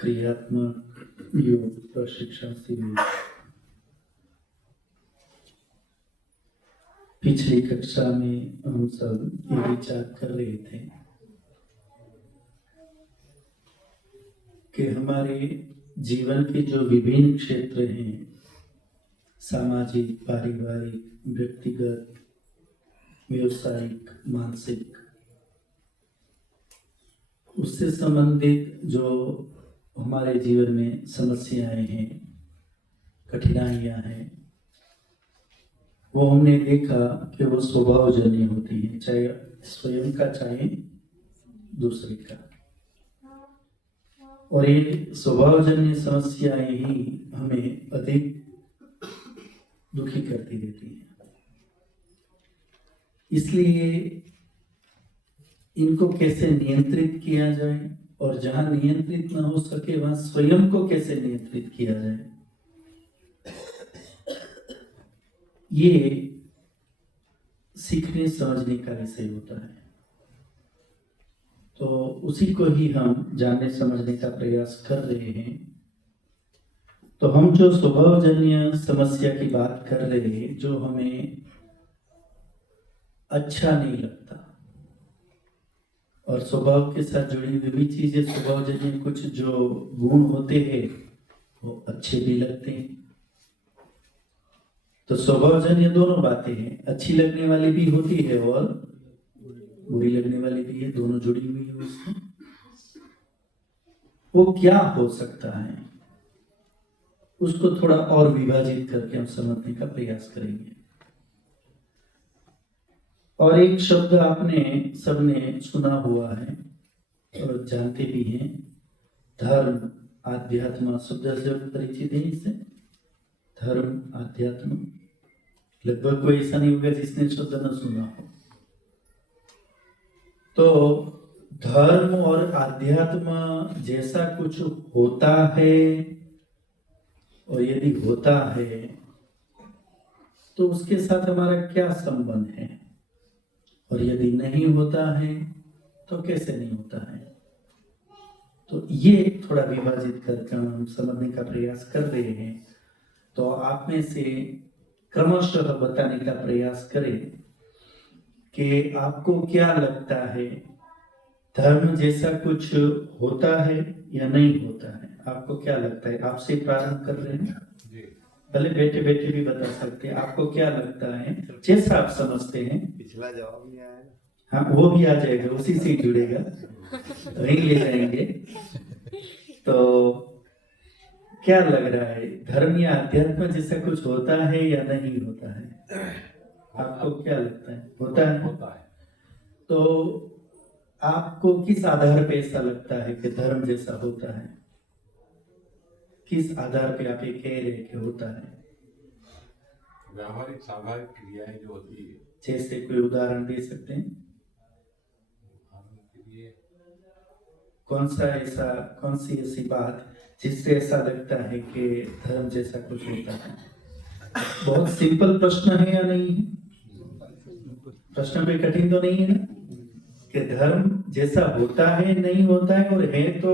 क्रियात्मक योग प्रशिक्षण शिविर। पिछली कक्षा में हम सब ये विचार कर रहे थे कि हमारे जीवन के जो विभिन्न क्षेत्र हैं, सामाजिक, पारिवारिक, व्यक्तिगत, व्यवसायिक, मानसिक, उससे संबंधित जो हमारे जीवन में समस्याएं हैं, कठिनाइयां हैं, वो हमने देखा कि वो स्वभावजन्य होती हैं, चाहे स्वयं का चाहे दूसरे का। और ये स्वभावजन्य समस्याएं ही हमें अधिक दुखी करती रहती हैं। इसलिए इनको कैसे नियंत्रित किया जाए और जहां नियंत्रित ना हो सके वहां स्वयं को कैसे नियंत्रित किया जाए, ये सीखने समझने का विषय होता है। तो उसी को ही हम जानने समझने का प्रयास कर रहे हैं। तो हम जो स्वभावजन्य समस्या की बात कर रहे हैं, जो हमें अच्छा नहीं लगता और स्वभाव के साथ जुड़ी हुई भी चीजें, स्वभावजन्य कुछ जो गुण होते हैं वो अच्छे भी लगते हैं। तो स्वभावजन्य दोनों बातें हैं, अच्छी लगने वाली भी होती है और बुरी लगने वाली भी है, दोनों जुड़ी हुई है उसमें। वो क्या हो सकता है, उसको थोड़ा और विभाजित करके हम समझने का प्रयास करेंगे। और एक शब्द आपने सबने सुना हुआ है और जानते भी हैं, धर्म आध्यात्म शब्द से परिचित है। इससे धर्म आध्यात्म लगभग कोई ऐसा नहीं होगा जिसने शब्द न सुना हो। तो धर्म और आध्यात्म जैसा कुछ होता है, और यदि होता है तो उसके साथ हमारा क्या संबंध है, और यदि नहीं होता है तो कैसे नहीं होता है। तो ये थोड़ा विभाजित करके हम समझने का प्रयास कर रहे हैं। तो आप में से क्रमशः बताने का प्रयास करें कि आपको क्या लगता है, धर्म जैसा कुछ होता है या नहीं होता है। आपको क्या लगता है, आपसे प्रारंभ कर रहे हैं। भले बैठे बैठे भी बता सकते हैं, आपको क्या लगता है, जैसा आप समझते हैं। पिछला जवाब नहीं आया। हाँ, वो भी आ जाएगा, उसी से जुड़ेगा, वहीं ले जाएंगे। तो क्या लग रहा है, धर्म या अध्यात्म जैसा कुछ होता है या नहीं होता है। आपको क्या लगता है, होता है? होता है। तो आपको किस आधार पे ऐसा लगता है कि धर्म जैसा होता है, किस आधार पे आप ये कह रहे हैं कि होता है। व्यावहारिक स्वाभाविक क्रियाएं जो होती है, जैसे कोई उदाहरण दे सकते हैं। कौन सी ऐसी बात जिससे ऐसा लगता है कि धर्म जैसा कुछ होता है। बहुत सिंपल प्रश्न है या नहीं है? प्रश्न कोई कठिन तो नहीं है ना, कि धर्म जैसा होता है नहीं होता है, और है तो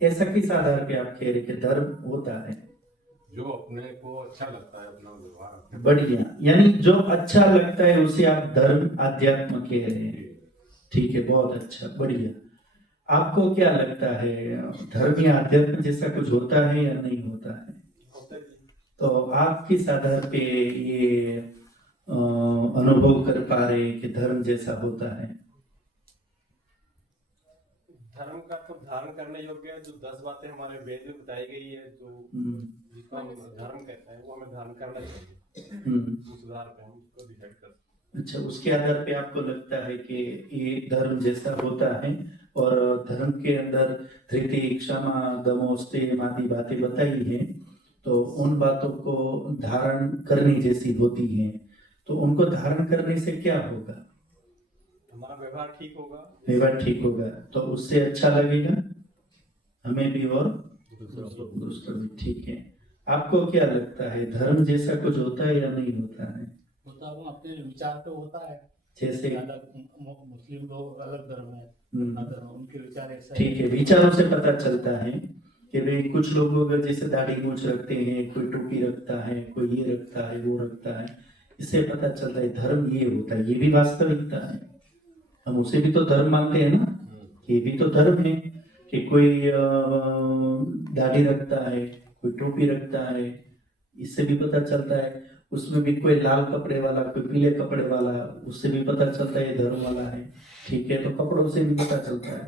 ऐसा किस आधार पे आप कह रहे कि धर्म होता है। जो अपने को अच्छा लगता है अपना व्यवहार। बढ़िया, यानी जो अच्छा लगता है उसे आप धर्म आध्यात्म कह रहे हैं। ठीक है, बहुत अच्छा, बढ़िया। आपको क्या लगता है, धर्म या आध्यात्म जैसा कुछ होता है या नहीं होता है। तो आप किस आधार पे ये अनुभव कर पा रहे कि धर्म जैसा होता है। धर्म का तो धारण करने योग्य है, जो 10 बातें हमारे वेद में बताई गई है, जो जिसको हम धर्म कहते हैं, वो हमें धारण करना चाहिए। उस आधार पे हम उसको डिसाइड कर सकते हैं। अच्छा, उसके आधार पे आपको लगता है कि ये धर्म जैसा होता है, और धर्म के अंदर धृति, क्षमा, दमो, स्तेय आदि बातें बताई हैं, तो उन बातों को धारण करने जैसी होती हैं। तो उनको धारण करने से क्या होगा, हमारा व्यवहार ठीक होगा। व्यवहार ठीक होगा तो उससे अच्छा लगेगा हमें भी और दूसरों भी। ठीक है, आपको क्या लगता है, धर्म जैसा कुछ होता है या नहीं होता है। होता वो अपने विचार पे होता है। जैसे अलग मुस्लिम लोग अलग धर्म है, अपना धर्म, उनके विचार ऐसा। ठीक है, विचारों से पता चलता है कि भाई कुछ लोग अगर जैसे दाढ़ी मूछ रखते हैं, कोई टोपी रखता है, कोई ये रखता है, वो रखता है, इससे पता चलता है धर्म ये होता है। ये भी वास्तविकता है, हम उसे भी तो धर्म मानते हैं ना, ये भी तो धर्म है कि कोई दाढ़ी रखता है, कोई टोपी रखता है, इससे भी पता चलता है। उसमें भी कोई लाल कपड़े वाला, कोई पीले कपड़े वाला, उससे भी पता चलता है ये धर्म वाला है। ठीक है, तो कपड़ों से भी पता चलता है।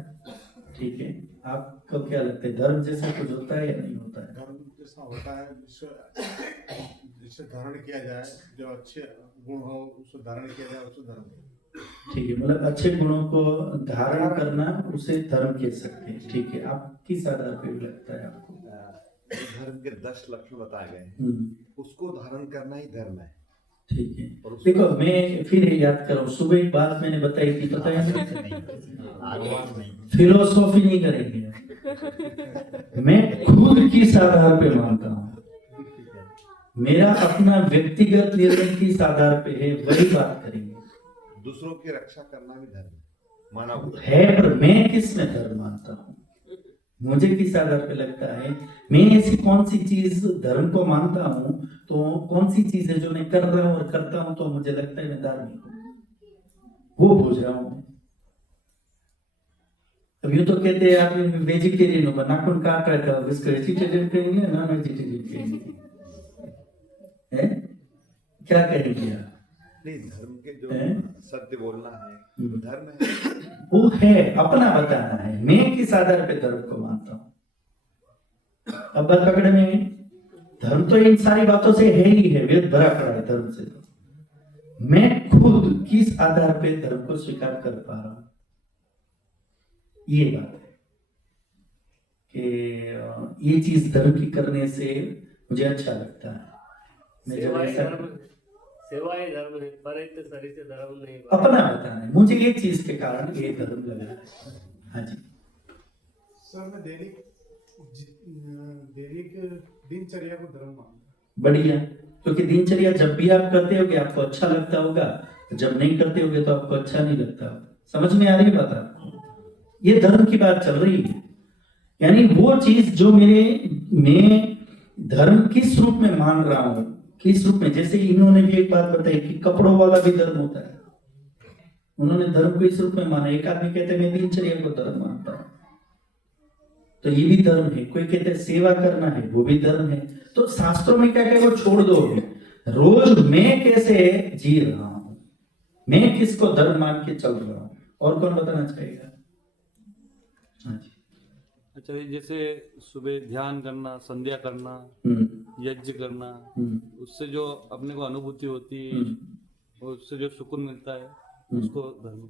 ठीक है, आपको क्या लगता है, धर्म जैसा कुछ होता है या नहीं होता है? धर्म जैसा होता है जिसे धारण किया जाए, जो अच्छे गुण हो उसे धारण किया जाए, उसे धर्म है। ठीक है, मतलब अच्छे गुणों को धारण करना उसे धर्म कह सकते हैं। ठीक है, आप किस आधार पर लगता है आपको? धर्म के 10 लक्षण बताए गए, उसको धारण करना ही धर्म है। ठीक है, देखो मैं फिर याद करूं, सुबह एक बात मैंने बताई थी, पता है? फिलोसॉफी नहीं करेंगे, मैं खुद किस आधार पे मानता हूँ, मेरा अपना व्यक्तिगत निर्णय किस आधार पे है, वही बात करेंगे। दूसरों की रक्षा करना भी धर्म माना हुआ है, पर मैं किस में धर्म मानता हूँ, मुझे किस आधार पे लगता है, मैं ऐसी कौन सी चीज धर्म को मानता हूँ, तो कौन सी चीज है जो मैं कर रहा हूँ और करता हूँ तो मुझे लगता है मैं धार्मिक हूँ, वो पूछ रहा हूँ। अब ये तो कहते हैं आप वेजिटेरियन होगा, नाखून काट रहा था, इसको वेजिटेरियन कहेंगे, नॉन वेजिटेरियन कहेंगे, है क्या कहेंगे आप? नहीं, धर्म के जो सत्य बोलना है वो धर्म है, वो है अपना बताना है, मैं किस आधार पे धर्म को मानता हूँ। अब बात पकड़ में, धर्म तो इन सारी बातों से है ही है, वेद भरा पड़ा है धर्म से, तो मैं खुद किस आधार पे धर्म को स्वीकार कर पा रहा हूं, ये बात है कि ये चीज धर्म की करने से मुझे अच्छा लगता है। मैं जब ऐसा सेवाएं धर्म है, परित्य शरीर से धर्म नहीं। अपना बताना है, मुझे ये चीज के कारण ये धर्म लगा है। हाँ जी सर, मैं दैनिक दिनचर्या को धर्म मानता हूँ। बढ़िया, क्योंकि दिनचर्या जब भी आप करते होगे आपको अच्छा लगता होगा, जब नहीं करते होगे तो आपको अच्छा नहीं लगता। समझ में आ रही है बात आपको? ये धर्म की बात चल रही है, यानी वो चीज जो मैं धर्म किस रूप में मान रहा हूं, किस रूप में। जैसे इन्होंने भी एक बात बताई कि कपड़ों वाला भी धर्म होता है, उन्होंने धर्म को इस रूप में माना। एक आदमी कहते हैं मैं दिनचर्या को धर्म मानता हूं, तो ये भी धर्म है। कोई कहते हैं सेवा करना है, वो भी धर्म है। तो शास्त्रों में क्या क्या वो छोड़ दो, रोज मैं कैसे जी रहा हूं, मैं किसको धर्म मान के चल रहा हूं। और कौन बताना चाहेगा? हाँ जी। अच्छा, जैसे सुबह ध्यान करना, संध्या करना, यज्ञ करना, उससे जो अपने को अनुभूति होती है और उससे जो सुकून मिलता है, उसको धर्म।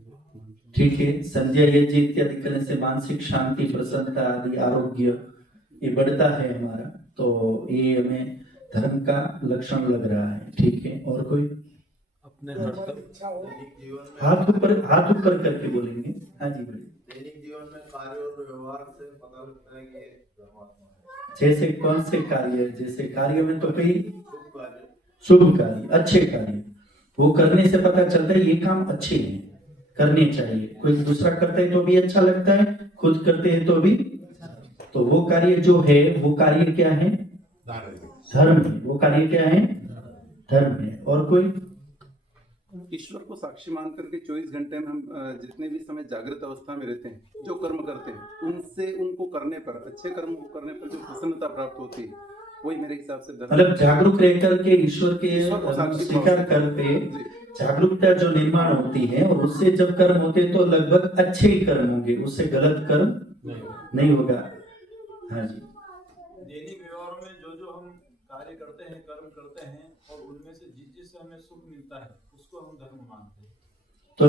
ठीक है, संध्या यज्ञ इत्यादि करने से मानसिक शांति, प्रसन्नता आदि, आरोग्य ये बढ़ता है हमारा, तो ये हमें धर्म का लक्षण लग रहा है। ठीक है, और कोई? अपने हाथ ऊपर करके बोलेंगे। हाँ जी बोलिए। दैनिक जीवन में कार्य और व्यवहार से पता लगता है कि धर्मात्मा है। जैसे कौन से कार्य? जैसे कार्य में तो कई शुभ कार्य, अच्छे कार्य, वो करने से पता चलता है ये काम अच्छे हैं, करने चाहिए। कोई दूसरा करता है तो भी अच्छा लगता है, खुद करते हैं तो भी। तो वो कार्य जो है वो कार्य क्या है? धर्म है। वो कार्य क्या है? धर्म है। और कोई? ईश्वर को साक्षी मान करके 24 घंटे में हम जितने भी समय जागृत अवस्था में रहते हैं, जो कर्म करते हैं उनसे, उनको करने पर, अच्छे कर्म को करने पर जो प्रसन्नता प्राप्त होती है, वही मेरे हिसाब से मतलब जागरूक रहकर के ईश्वर के स्वीकार करके जागरूकता जो निर्माण होती है, और उससे जब कर्म होते हैं तो लगभग अच्छे ही कर्म होंगे, उससे गलत कर्म नहीं होगा। हाँ जी। दैनिक व्यवहार में जो जो हम कार्य करते हैं, कर्म करते हैं, और उनमें से जिससे हमें सुख मिलता है उसको हम धर्म मानते हैं। तो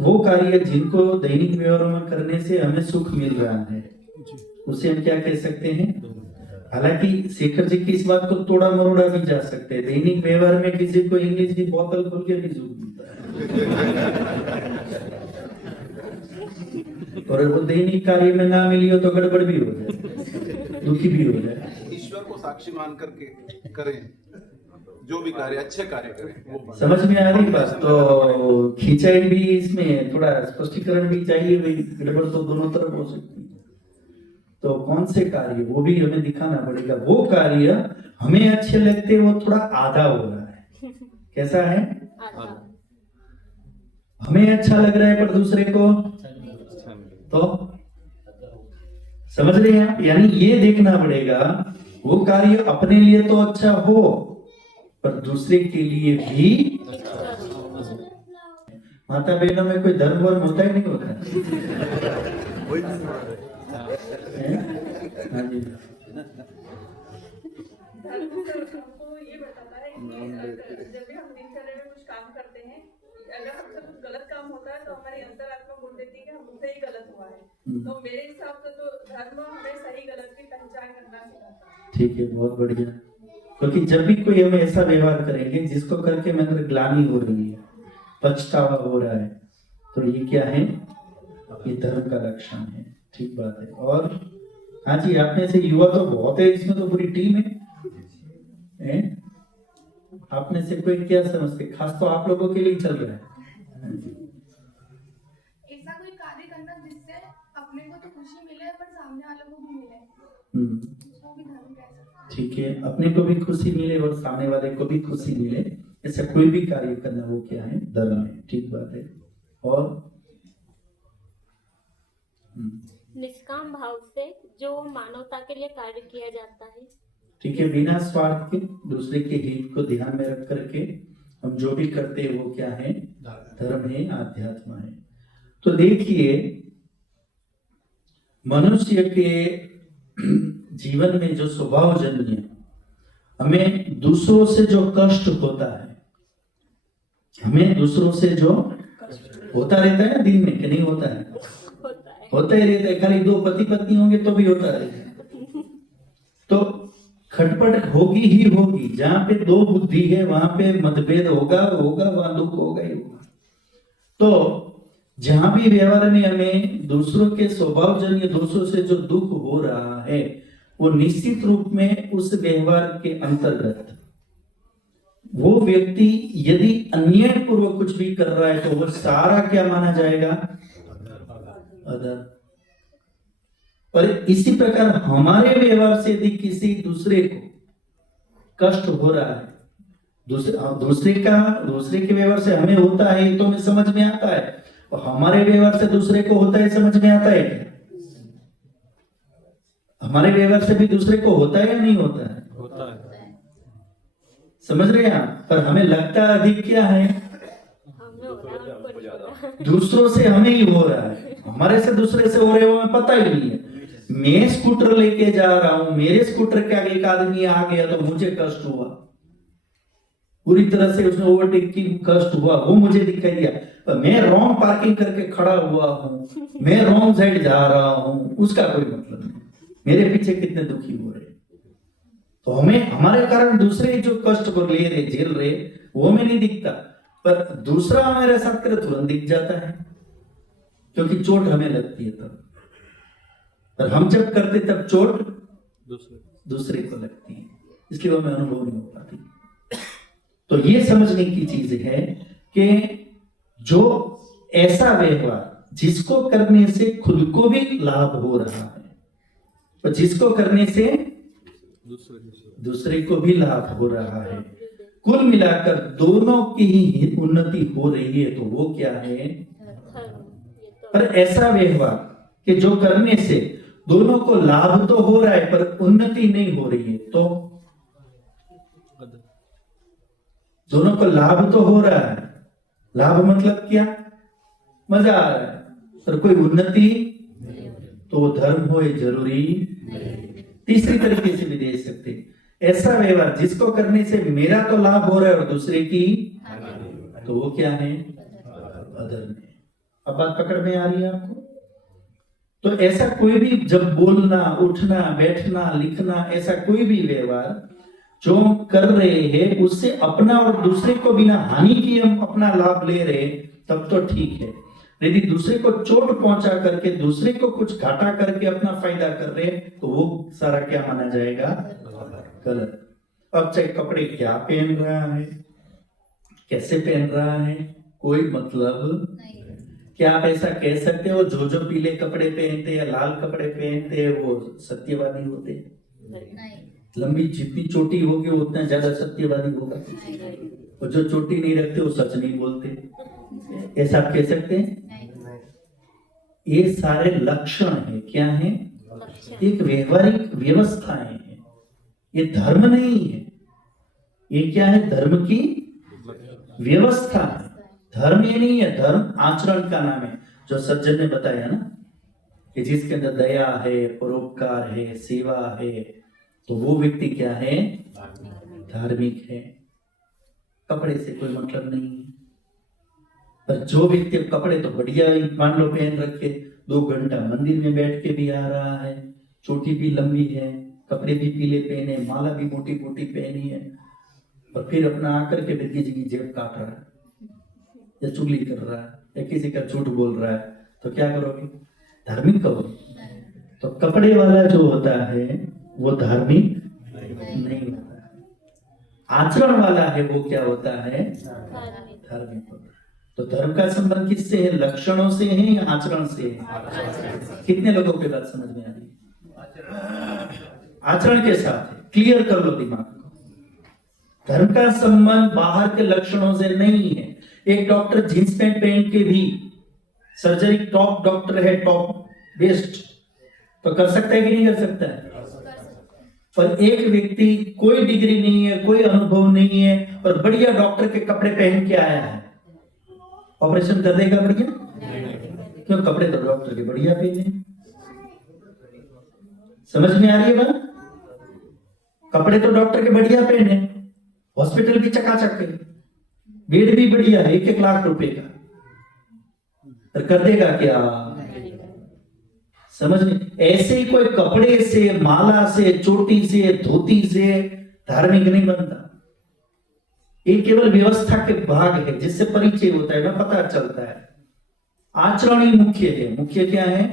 वो कार्य जिनको दैनिक व्यवहार में करने से हमें सुख मिल रहा है, उसे हम क्या कह सकते हैं? हालांकि शेखर जी की इस बात को तोड़ा मरोड़ा भी जा सकते हैं। दैनिक व्यवहार में किसी को इंग्लिश की बोतल खोल के भी सुख मिलता है, और वो दैनिक कार्य में ना मिली हो तो गड़बड़ भी हो जाए, दुखी भी हो जाए। ईश्वर को साक्षी मान करके करें, जो भी कार्य अच्छे कार्य करें, वो समझ में आ रही बात? तो खिंचाई भी इसमें थोड़ा स्पष्टीकरण भी चाहिए, भाई गड़बड़ तो दोनों तरफ हो सकती है। तो कौन से कार्य वो भी हमें दिखाना पड़ेगा। वो कार्य हमें अच्छे लगते वो थोड़ा आधा हो रहा है। कैसा है? हमें अच्छा लग रहा है पर दूसरे को तो समझ रहे हैं आप? यानी ये देखना पड़ेगा वो कार्य अपने लिए तो अच्छा हो पर दूसरे के लिए भी। माता बहनों में कोई धर्म वर्म होता है नहीं होता है? हाँ जी। हमको ये बताता है कि जब भी हम दिनचर्या में कुछ काम करते हैं, अगर हमसे कुछ गलत काम होता है तो हमारी अंतरात्मा बोल देती है कि हमसे ही गलत हुआ है। तो मेरे हिसाब से तो धर्म हमें सही गलत की पहचान करना सिखाता है। ठीक है, बहुत बढ़िया। क्योंकि जब भी कोई हमें ऐसा व्यवहार करेंगे जिसको करके मेरे अंदर ग्लानि हो रही है, पछतावा हो रहा है, तो ये क्या है? ये धर्म का लक्षण है। ठीक बात है। और हाँ जी, आप में से युवा तो बहुत है, इसमें तो पूरी टीम है? आप में से कोई क्या समझते? खास तो आप लोगों के लिए चल रहा है। ऐसा कोई कार्य करना जिससे अपने को तो खुशी मिले पर सामने वालों को भी मिले, उसको भी धर्म कह सकते हैं। ठीक है, अपने को भी खुशी मिले और सामने वाले को भी खुशी मिले, ऐसा कोई भी कार्य करना वो क्या है? धर्म है। ठीक बात है। और निष्काम भाव से जो मानवता के लिए कार्य किया जाता है। ठीक है, बिना स्वार्थ के दूसरे के हित को ध्यान में रख करके हम जो भी करते हैं वो क्या है? धर्म है, आध्यात्म है। तो देखिए, मनुष्य के जीवन में जो स्वभावजन्य हमें दूसरों से जो कष्ट होता है, हमें दूसरों से जो होता रहता है ना दिन में, कि नहीं होता है? होता ही रहता है। खाली दो पति पत्नी होंगे तो भी होता रहेगा। तो खटपट होगी ही होगी। जहां पे दो बुद्धि है वहां पे मतभेद होगा, वहां दुख होगा ही होगा। तो जहां भी व्यवहार में हमें दूसरों के स्वभावजन्य दोषों से जो दुख हो रहा है, वो निश्चित रूप में उस व्यवहार के अंतर्गत वो व्यक्ति यदि अन्याय पूर्वक कुछ भी कर रहा है तो वो सारा क्या माना जाएगा? अधर्म। और इसी प्रकार हमारे व्यवहार से यदि किसी दूसरे को कष्ट हो रहा है, दूसरे के व्यवहार से हमें होता है तो हमें समझ में आता है, और हमारे व्यवहार से दूसरे को होता है समझ में आता है क्या? हमारे व्यवहार से भी दूसरे को होता है या नहीं होता है? होता है। समझ रहे हैं आप? पर हमें लगता अधिक क्या है? दूसरों से हमें ही हो रहा है, हमारे से दूसरे से हो रहे हो हमें पता ही नहीं है। मैं स्कूटर लेके जा रहा हूं, मेरे स्कूटर के आगे एक आदमी आ गया तो मुझे कष्ट हुआ, पूरी तरह से उसने ओवरटेक की, कष्ट हुआ, वो मुझे दिखाई दिया। पर मैं रॉन्ग पार्किंग करके खड़ा हुआ हूं, मैं रॉन्ग साइड जा रहा हूं, उसका कोई मतलब नहीं। मेरे पीछे कितने दुखी हो रहे। तो हमें हमारे कारण दूसरे जो कष्ट को ले रहे, झेल रहे, वो हमें नहीं दिखता, पर दूसरा हमारे साथ करे तुरंत दिख जाता है, क्योंकि चोट हमें लगती है तब। पर हम जब करते तब चोट दूसरे को लगती है, इसलिए हमें अनुभव नहीं हो पाती। तो ये समझने की चीज है कि जो ऐसा व्यवहार जिसको करने से खुद को भी लाभ हो रहा है, तो जिसको करने से दूसरे को भी लाभ हो रहा है, कुल मिलाकर दोनों की ही उन्नति हो रही है, तो वो क्या है? पर ऐसा व्यवहार कि जो करने से दोनों को लाभ तो हो रहा है पर उन्नति नहीं हो रही है, तो दोनों को लाभ तो हो रहा है, लाभ मतलब क्या? मजा आ रहा है, पर कोई उन्नति, तो वो धर्म हो ये जरूरी। तीसरी तरीके से भी दे सकते, ऐसा व्यवहार जिसको करने से मेरा तो लाभ हो रहा है और दूसरे की, तो वो क्या है? अधर्म है। अब बात पकड़ में आ रही है आपको? तो ऐसा कोई भी जब बोलना, उठना, बैठना, लिखना, ऐसा कोई भी व्यवहार जो कर रहे हैं उससे अपना और दूसरे को बिना हानि की हम अपना लाभ ले रहे, तब तो ठीक है। यदि दूसरे को चोट पहुंचा करके, दूसरे को कुछ घाटा करके अपना फायदा कर रहे, तो वो सारा क्या माना जाएगा? गलत। अब चाहे कपड़े क्या पहन रहा है, कैसे पहन रहा है, कोई मतलब नहीं। क्या आप ऐसा कह सकते हो जो पीले कपड़े पहनते या लाल कपड़े पहनते हैं वो सत्यवादी होते हैं? लंबी जितनी चोटी होगी वो उतना ज्यादा सत्यवादी होगा, और जो चोटी नहीं रखते वो सच नहीं बोलते। ऐसा आप कह सकते हैं? ये सारे लक्षण है, क्या है? एक व्यवहारिक व्यवस्थाएं हैं, ये धर्म नहीं है। ये क्या है? धर्म की व्यवस्था है, धर्म ये नहीं है। धर्म आचरण का नाम है, जो सज्जन ने बताया ना कि जिसके अंदर दया है, परोपकार है, सेवा है, तो वो व्यक्ति क्या है? धार्मिक है। कपड़े से कोई मतलब नहीं है। पर जो व्यक्ति कपड़े तो बढ़िया ही मान लो पहन रखे, 2 घंटा मंदिर में बैठ के भी आ रहा है, चोटी भी लंबी है, कपड़े भी पीले पहने, माला भी मोटी मोटी पहनी है, और फिर अपना आकर के व्यक्ति जी की जेब काट रहा है या चुगली कर रहा है या किसी का झूठ बोल रहा है, तो क्या करोगे? धार्मिक कहोगे? तो कपड़े वाला जो होता है वो धार्मिक नहीं होता है। आचरण वाला है वो क्या होता है? धार्मिक होता है। तो धर्म का संबंध किससे है? लक्षणों से है या आचरण से है? कितने लोगों की बात समझ में आ रही है? आचरण के साथ है। क्लियर कर लो दिमाग को। धर्म का संबंध बाहर के लक्षणों से नहीं है। एक डॉक्टर जींस पैंट पहन के भी सर्जरी, टॉप डॉक्टर है, टॉप बेस्ट, तो कर सकता है कि नहीं कर सकता है? पर एक व्यक्ति कोई डिग्री नहीं है, कोई अनुभव नहीं है, और बढ़िया डॉक्टर के कपड़े पहन के आया है, ऑपरेशन कर देगा बढ़िया? क्यों? कपड़े तो डॉक्टर के बढ़िया पहने। समझ में आ रही है बात? कपड़े तो डॉक्टर के बढ़िया पहने, हॉस्पिटल भी चकाचक है, बेड भी बढ़िया है, 1-1 लाख रुपए का, पर कर देगा क्या? समझ में? ऐसे ही कोई कपड़े से, माला से, चोटी से, धोती से धार्मिक नहीं बनता। ये केवल व्यवस्था के भाग है, जिससे परिचय होता है ना, पता चलता है। आचरण ही मुख्य है। मुख्य क्या है?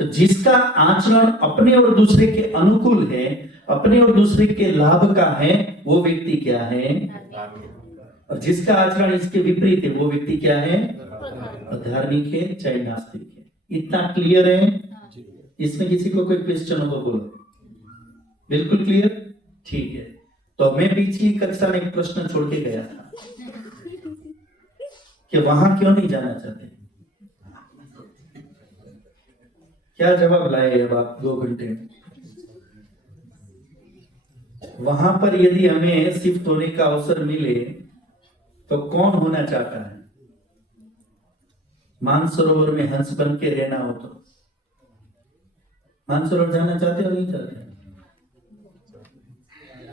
तो जिसका आचरण अपने और दूसरे के अनुकूल है, अपने और दूसरे के लाभ का है, वो व्यक्ति क्या है? और जिसका आचरण इसके विपरीत है, वो व्यक्ति क्या है? अधार्मिक है, चाहे नास्तिक है। इतना क्लियर है? इसमें किसी को कोई क्वेश्चन हो तो बोलो। बिल्कुल क्लियर? ठीक है। तो मैं पिछली कक्षा में एक प्रश्न छोड़ के गया था कि वहां क्यों नहीं जाना चाहते? क्या जवाब लाए अब आप 2 घंटे में? वहां पर यदि हमें शिफ्ट होने का अवसर मिले तो कौन होना चाहता है? मानसरोवर में हंस बन के रहना हो तो मानसरोवर जाना चाहते हो नहीं चाहते?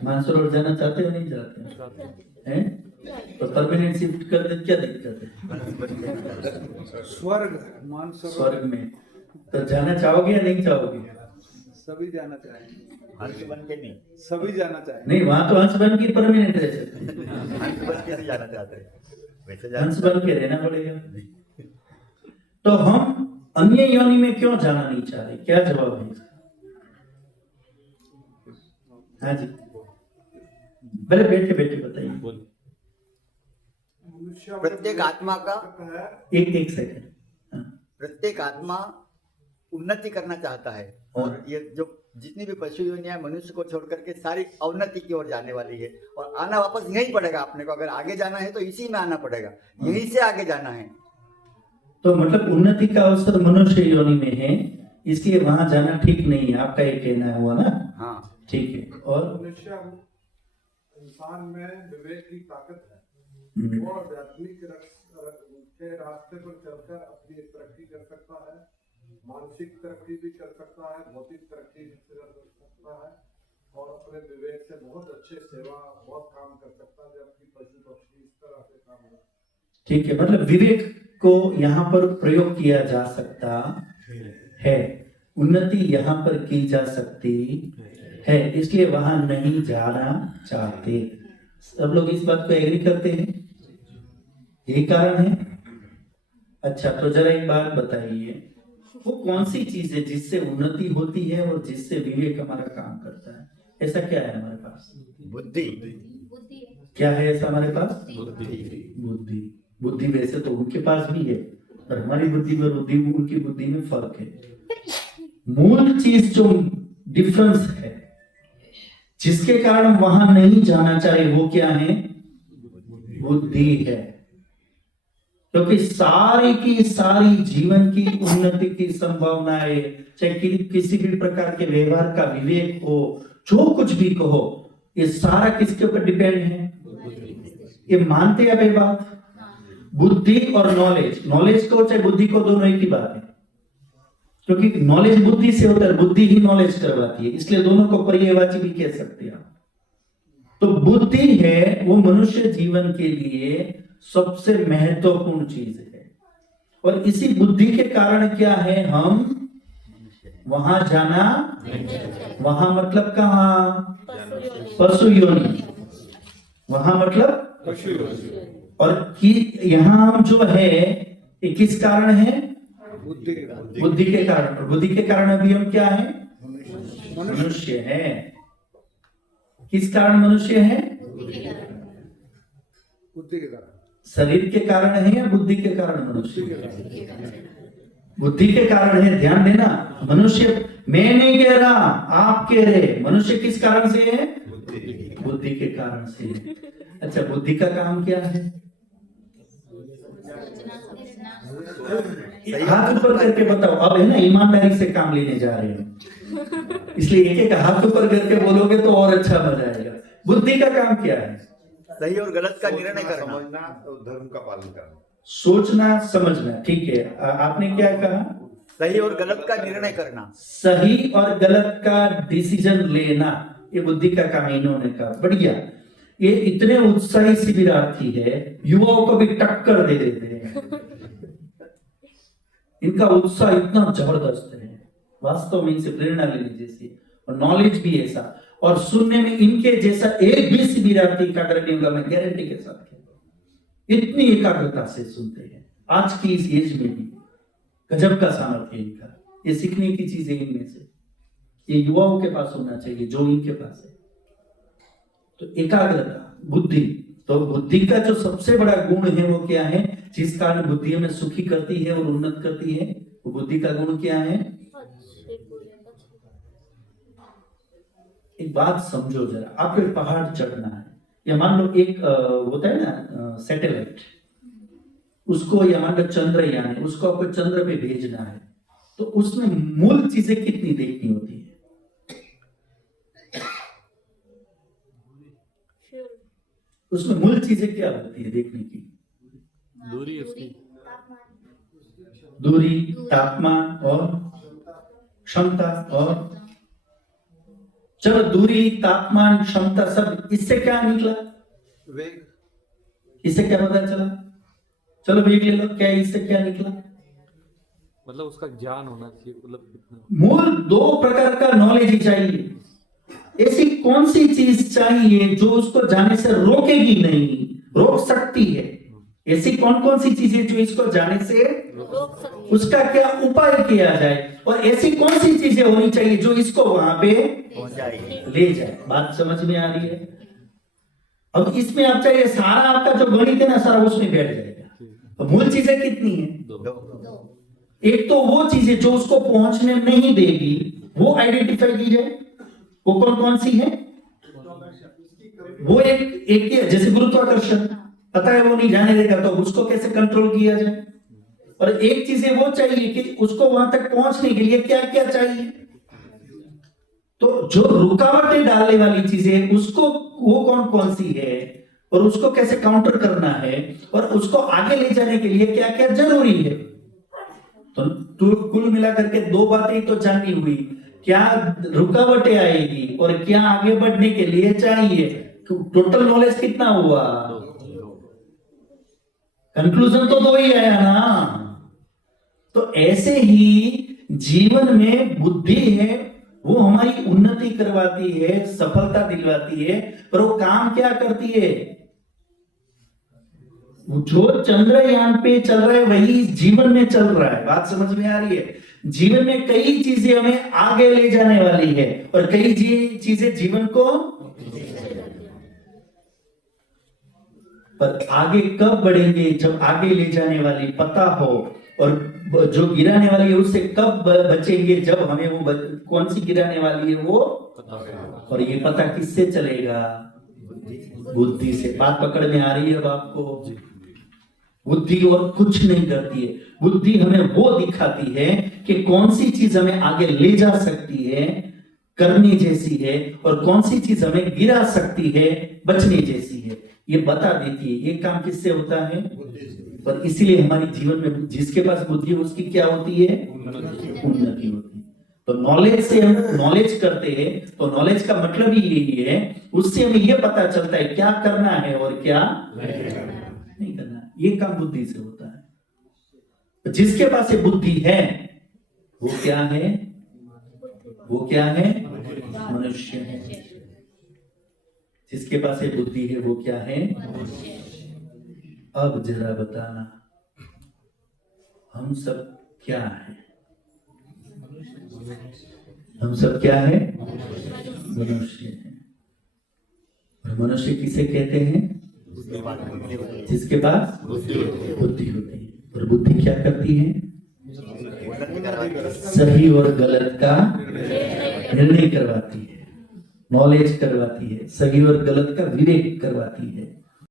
मानसरोवर जाना चाहते हो नहीं चाहते हैं? तो परमानेंट शिफ्ट कर दे, क्या दिक्कत है? स्वर्ग में तो जाना चाहोगे या नहीं चाहोगे? सभी जाना चाहेंगे। हंस बन के नहीं, सभी जाना चाहेंगे। नहीं, वहां तो हंस बन के परमानेंट रह सकते, हंस बन के नहीं जाना चाहते, वैसे हंस बन के रहना पड़ेगा। तो हम अन्य योनि में क्यों जाना नहीं चाह रहे? क्या जवाब है? हाँ जी, भले बैठे बैठे बताइए। प्रत्येक आत्मा का एक सेकंड। प्रत्येक आत्मा उन्नति करना चाहता है, और ये जो जितनी भी पशु योनियां मनुष्य को छोड़ करके सारी अवनति की ओर जाने वाली है, और आना वापस यहीं पड़ेगा अपने को। अगर आगे जाना है तो इसी में आना पड़ेगा, यहीं से आगे जाना है। तो मतलब उन्नति का अवसर मनुष्य योनि में है, इसलिए वहां जाना ठीक नहीं है, आपका ये कहना हुआ ना? हाँ ठीक है। और मनुष्य इंसान में विवेक की ताकत है, वो आध्यात्मिक के रास्ते पर चलकर अपनी तरक्की कर सकता है, मानसिक तरक्की भी कर सकता है, भौतिक तरक्की भी कर सकता है, और अपने विवेक से बहुत अच्छे सेवा, बहुत काम कर सकता है, जबकि पशु पक्षी इस तरह से काम करते। ठीक है, मतलब विवेक को यहाँ पर प्रयोग किया जा सकता है, उन्नति यहाँ पर की जा सकती है, इसलिए वहां नहीं जाना चाहते। सब लोग इस बात को एग्री करते हैं? यही कारण है? अच्छा, तो जरा एक बात बताइए, वो कौन सी चीज है जिससे उन्नति होती है और जिससे विवेक हमारा काम करता है? ऐसा क्या है हमारे पास? बुद्धि। क्या है ऐसा हमारे पास? बुद्धि। बुद्धि वैसे तो उनके पास भी है, और हमारी बुद्धि में उनकी बुद्धि में फर्क है। मूल चीज जो डिफरेंस है, जिसके कारण वहां नहीं जाना चाहिए, वो क्या है? बुद्धि है। क्योंकि सारी की सारी जीवन की उन्नति की संभावनाएं, चाहे किसी भी प्रकार के व्यवहार का विवेक हो, जो कुछ भी कहो, ये सारा किसके ऊपर डिपेंड है? ये मानते हैं ये बात? बुद्धि और नॉलेज को चाहे बुद्धि को, दोनों एक ही बात है। क्योंकि नॉलेज बुद्धि से होता है, बुद्धि ही नॉलेज करवाती है, इसलिए दोनों को पर्यायवाची भी कह सकते हैं। तो बुद्धि है वो मनुष्य जीवन के लिए सबसे महत्वपूर्ण चीज है, और इसी बुद्धि के कारण क्या है? हम वहां जाना, वहां मतलब कहाँ? पशु योनि। वहां मतलब पशु योनि। और यहाँ हम जो है ये किस कारण है? बुद्धि के कारण। और बुद्धि के कारण अभी हम क्या है? मनुष्य है। किस कारण मनुष्य है? बुद्धि के कारण। शरीर के कारण है या बुद्धि के कारण मनुष्य? बुद्धि के कारण है। ध्यान देना, मनुष्य मैं नहीं कह रहा, आप कह रहे। मनुष्य किस कारण से है? बुद्धि के कारण से है। अच्छा, बुद्धि का काम क्या है? हाथ ऊपर करके बताओ। अब है ना, ईमानदारी से काम लेने जा रहे हैं, इसलिए एक एक हाथ ऊपर करके बोलोगे तो और अच्छा मजा आएगा। बुद्धि का काम क्या है? सही और गलत का निर्णय करना, समझना और धर्म का पालन करना, सोचना समझना। ठीक है, आपने क्या कहा? सही और गलत का निर्णय करना, सही और गलत का डिसीजन लेना, ये बुद्धि का काम इन्होंने कहा। बढ़िया। ये इतने उत्साही शिविरार्थी है, युवाओं को भी टक्कर दे देते हैं। इनका उत्साह इतना जबरदस्त है, वास्तव में इनसे प्रेरणा लेने जैसी, और नॉलेज भी ऐसा, और सुनने में इनके जैसा एक भी शिविरार्थी एकाग्र नहीं होगा, मैं गारंटी के साथ कहता हूं। इतनी एकाग्रता से सुनते हैं, आज की इस एज में भी गजब का सामर्थ्य इनका। ये सीखने की चीजें इनमें से ये युवाओं के पास होना चाहिए, जो इनके पास है। तो एकाग्रता, बुद्धि, तो बुद्धि का जो सबसे बड़ा गुण है वो क्या है? जिस कारण बुद्धि हमें सुखी करती है और उन्नत करती है, वो बुद्धि का गुण क्या है? एक बात समझो जरा, आपको पहाड़ चढ़ना है, या मान लो एक होता है ना सैटेलाइट, उसको, या मान लो चंद्रयान है, उसको आपको चंद्र पे भेजना है, तो उसमें मूल चीजें कितनी देखनी होती है? उसमें मूल चीजें क्या होती है देखने की? दूरी उसकी, दूरी, तापमान और क्षमता। और चलो, दूरी, तापमान, क्षमता, सब इससे क्या निकला? वेग। इससे क्या पता चला? चलो वेग ले लो, क्या इससे क्या निकला? मतलब उसका ज्ञान होना चाहिए, मतलब कितना। मूल दो प्रकार का नॉलेज ही चाहिए। ऐसी कौन सी चीज चाहिए जो उसको जाने से रोकेगी नहीं, रोक सकती है? ऐसी कौन कौन सी चीजें जो इसको जाने से रोक सकती है? उसका क्या उपाय किया जाए? और ऐसी कौन सी चीजें होनी चाहिए जो इसको वहां पे ले जाए? बात समझ में आ रही है? अब इसमें आप चाहिए सारा आपका जो गणित है ना, सारा उसमें बैठ जाएगा। तो मूल चीजें कितनी है? एक तो वो चीजें जो उसको पहुंचने नहीं देगी, वो आइडेंटिफाई की जाए। वो कौन कौन सी है? वो एक जैसे गुरुत्वाकर्षण, पता है वो नहीं जाने देगा, तो उसको कैसे कंट्रोल किया जाए? और एक चीज है वो चाहिए कि उसको वहां तक पहुंचने के लिए क्या क्या चाहिए। तो जो रुकावटें डालने वाली चीजें, उसको वो कौन कौन सी है, और उसको कैसे काउंटर करना है, और उसको आगे ले जाने के लिए क्या क्या जरूरी है। तो कुल मिलाकर के दो बातें तो जाननी हुई, क्या रुकावटें आएगी और क्या आगे बढ़ने के लिए चाहिए। टोटल नॉलेज कितना हुआ? कंक्लूजन तो दो ही आया ना। तो ऐसे ही जीवन में बुद्धि है, वो हमारी उन्नति करवाती है, सफलता दिलवाती है, पर वो काम क्या करती है? जो चंद्रयान पे चल रहा है वही जीवन में चल रहा है। बात समझ में आ रही है? जीवन में कई चीजें हमें आगे ले जाने वाली है, और कई चीजें जीवन को, पर आगे कब बढ़ेंगे? जब आगे ले जाने वाली पता हो, और जो गिराने वाली है उससे कब बचेंगे, जब हमें वो कौन सी गिराने वाली है वो, और ये पता किससे चलेगा, बुद्धि से। बात पकड़ में आ रही है अब आपको? बुद्धि और कुछ नहीं करती है, बुद्धि हमें वो दिखाती है कि कौन सी चीज हमें आगे ले जा सकती है, करने जैसी है, और कौन सी चीज हमें गिरा सकती है, बचने जैसी है, ये बता देती है। ये काम किससे होता है? पर इसीलिए हमारे जीवन में जिसके पास बुद्धि है उसकी क्या होती है? उन्नति होती है। तो नॉलेज से हम नॉलेज करते हैं, तो नॉलेज का मतलब ही यही है, उससे हमें यह पता चलता है क्या करना है और क्या नहीं करना। ये काम बुद्धि से होता है। तो जिसके पास ये बुद्धि है वो क्या है? वो क्या है? मनुष्य है। जिसके पास ये बुद्धि है वो क्या है? अब जरा बताना, हम सब क्या है? हम सब क्या है? मनुष्य है। और मनुष्य किसे कहते हैं? जिसके पास बुद्धि होती है। और बुद्धि क्या करती है? सही और गलत का निर्णय करवाती है, नॉलेज करवाती है, सही और गलत का विवेक करवाती है।